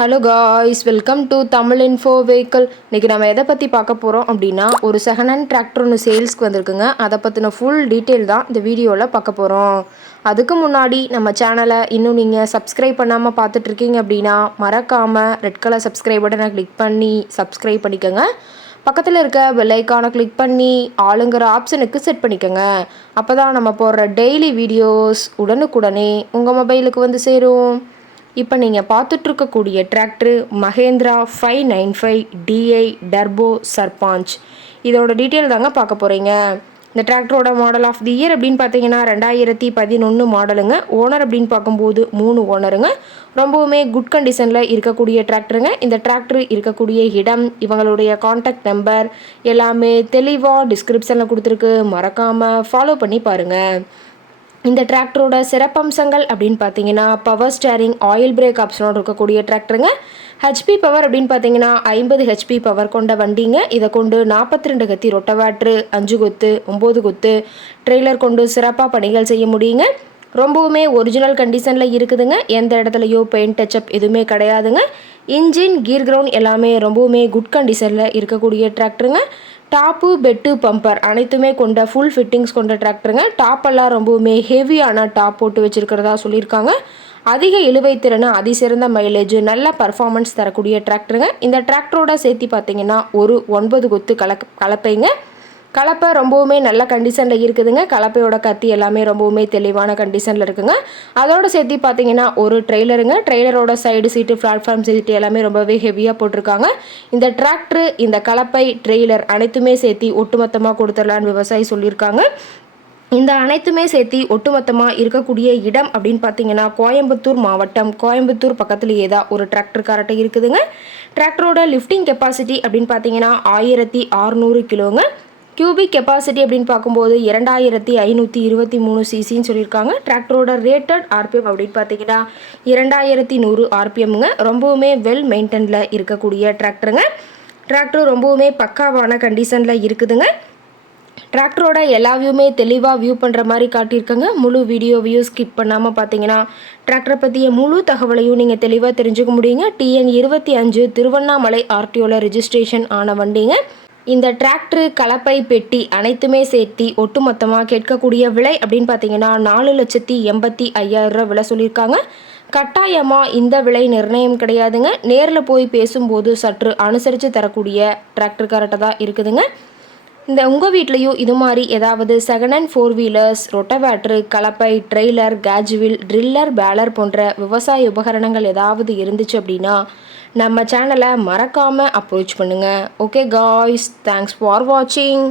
Hello guys, welcome to Tamil info vehicle. இன்றைக்கி நம்ம எதை பற்றி பார்க்க போகிறோம் அப்படின்னா, ஒரு செகண்ட் ஹேண்ட் டிராக்டர் ஒன்று சேல்ஸ்க்கு வந்திருக்குங்க. அதை பற்றின ஃபுல் டீட்டெயில் தான் இந்த வீடியோவில் பார்க்க போகிறோம். அதுக்கு முன்னாடி நம்ம சேனலை இன்னும் நீங்கள் சப்ஸ்கிரைப் பண்ணாமல் பார்த்துட்ருக்கீங்க அப்படின்னா மறக்காமல் ரெட் கலர் சப்ஸ்கிரைப் பட்டனை கிளிக் பண்ணி சப்ஸ்கிரைப் பண்ணிக்கோங்க. பக்கத்தில் இருக்க பெல் ஐக்கானை கிளிக் பண்ணி ஆளுங்கிற ஆப்ஷனுக்கு செட் பண்ணிக்கோங்க. அப்போ தான் நம்ம போடுற டெய்லி வீடியோஸ் உடனுக்குடனே உங்கள் மொபைலுக்கு வந்து சேரும். இப்போ நீங்கள் பார்த்துட்ருக்கக்கூடிய tractor Mahindra 595 DI turbo Sarpanch. இதோட டீட்டெயில் தாங்க பார்க்க போகிறீங்க. இந்த டிராக்டரோட மாடல் ஆஃப் தி இயர் அப்படின்னு பார்த்தீங்கன்னா 2011 மாடலுங்க. ஓனர் அப்படின்னு பார்க்கும்போது 3 ஓனருங்க. ரொம்பவுமே குட் கண்டிஷனில் இருக்கக்கூடிய டிராக்டருங்க. இந்த டிராக்டர் இருக்கக்கூடிய இடம், இவங்களுடைய காண்டாக்ட் நம்பர் எல்லாமே தெளிவாக டிஸ்கிரிப்ஷனில் கொடுத்துருக்கு. மறக்காமல் ஃபாலோ பண்ணி பாருங்கள். இந்த டிராக்டரோட சிறப்பம்சங்கள் அப்படின்னு பார்த்தீங்கன்னா, பவர் ஸ்டேரிங், ஆயில் பிரேக் ஆப்ஷனோடு இருக்கக்கூடிய டிராக்டருங்க. ஹெச்பி பவர் அப்படின்னு பார்த்தீங்கன்னா 50 ஹெச்பி பவர் கொண்ட வண்டிங்க. இதை கொண்டு 42 கத்தி ரொட்டவேட்ரு, 5 கொத்து, 9 கொத்து ட்ரெய்லர் கொண்டு சிறப்பாக பணிகள் செய்ய முடியுங்க. ரொம்பவுமே ஒரிஜினல் கண்டிஷனில் இருக்குதுங்க. எந்த இடத்துலையோ பெயிண்ட் டச்சப் எதுவுமே கிடையாதுங்க. இன்ஜின், கீர் கிரவுண்ட் எல்லாமே ரொம்பவுமே குட் கண்டிஷனில் இருக்கக்கூடிய டிராக்டருங்க. டாப்பு, பெட்டு, பம்பர் அனைத்துமே கொண்ட ஃபுல் ஃபிட்டிங்ஸ் கொண்ட டிராக்டருங்க. டாப்பெல்லாம் ரொம்பவுமே ஹெவியான டாப் போட்டு வச்சுருக்கிறதா சொல்லியிருக்காங்க. அதிக இழுவை திறன், அதிசிறந்த மைலேஜ், நல்ல பர்ஃபார்மன்ஸ் தரக்கூடிய டிராக்டருங்க. இந்த டிராக்டரோட சேர்த்து பார்த்தீங்கன்னா ஒரு 9 கொத்து கலப்பைங்க. கலப்பை ரொம்பவுமே நல்ல கண்டிஷனில் இருக்குதுங்க. கலப்பையோட கத்தி எல்லாமே ரொம்பவுமே தெளிவான கண்டிஷனில் இருக்குங்க. அதோட சேர்த்து பார்த்தீங்கன்னா ஒரு ட்ரெய்லருங்க. ட்ரெய்லரோட சைடு சீட்டு, பிளாட்ஃபார்ம் சீட்டு எல்லாமே ரொம்பவே ஹெவியாக போட்டிருக்காங்க. இந்த டிராக்டர், இந்த கலப்பை, ட்ரெய்லர் அனைத்துமே சேர்த்து ஒட்டுமொத்தமாக கொடுத்துடலான்னு விவசாயி சொல்லியிருக்காங்க. இந்த அனைத்துமே சேர்த்து ஒட்டுமொத்தமாக இருக்கக்கூடிய இடம் அப்படின்னு பார்த்தீங்கன்னா கோயம்புத்தூர் மாவட்டம். கோயம்புத்தூர் பக்கத்துலேயே தான் ஒரு டிராக்டர் கரெக்டாக இருக்குதுங்க. டிராக்டரோட லிஃப்டிங் கெப்பாசிட்டி அப்படின்னு பார்த்தீங்கன்னா 1600 கிலோங்க. கியூபிக் கெப்பாசிட்டி அப்படின்னு பார்க்கும்போது 2523 சிசின்னு சொல்லியிருக்காங்க. டிராக்டரோட ரேட்டட் ஆர்பிஎம் அப்படின்னு பார்த்தீங்கன்னா 2100 ஆர்பிஎம்ங்க. ரொம்பவுமே வெல் மெயின்டெனில் இருக்கக்கூடிய டிராக்டருங்க. டிராக்டர் ரொம்பவுமே பக்காவான கண்டிஷனில் இருக்குதுங்க. டிராக்டரோட எல்லா வியூமே தெளிவாக வியூ பண்ணுற மாதிரி காட்டியிருக்கங்க. முழு வீடியோவையும் ஸ்கிப் பண்ணாமல் பார்த்தீங்கன்னா டிராக்டரை பற்றிய முழு தகவலையும் நீங்கள் தெளிவாக தெரிஞ்சுக்க முடியுங்க. TN 25 திருவண்ணாமலை ஆர்டிஓவில் ரிஜிஸ்ட்ரேஷன் ஆன வண்டிங்க. இந்த டிராக்டரு, கலப்பை, பெட்டி அனைத்துமே சேர்த்து ஒட்டுமொத்தமாக கேட்கக்கூடிய விலை அப்படின்னு பார்த்தீங்கன்னா 4,85,000 ரூபா விலை சொல்லியிருக்காங்க. கட்டாயமாக இந்த விலை நிர்ணயம் கிடையாதுங்க. நேரில் போய் பேசும்போது சற்று அனுசரித்து தரக்கூடிய டிராக்டர் கரெக்டாக தான் இருக்குதுங்க. இந்த உங்கள் வீட்லேயும் இது மாதிரி ஏதாவது செகண்ட் ஹேண்ட் 4 வீலர்ஸ், ரொட்டவேட்ரு, கலப்பை, ட்ரெய்லர், கேஜ்வில், ட்ரில்லர், பேலர் போன்ற விவசாய உபகரணங்கள் ஏதாவது இருந்துச்சு அப்படின்னா நம்ம சேனலை மறக்காமல் அப்ரோச் பண்ணுங்கள். ஓகே காய்ஸ், தேங்க்ஸ் ஃபார் வாட்சிங்.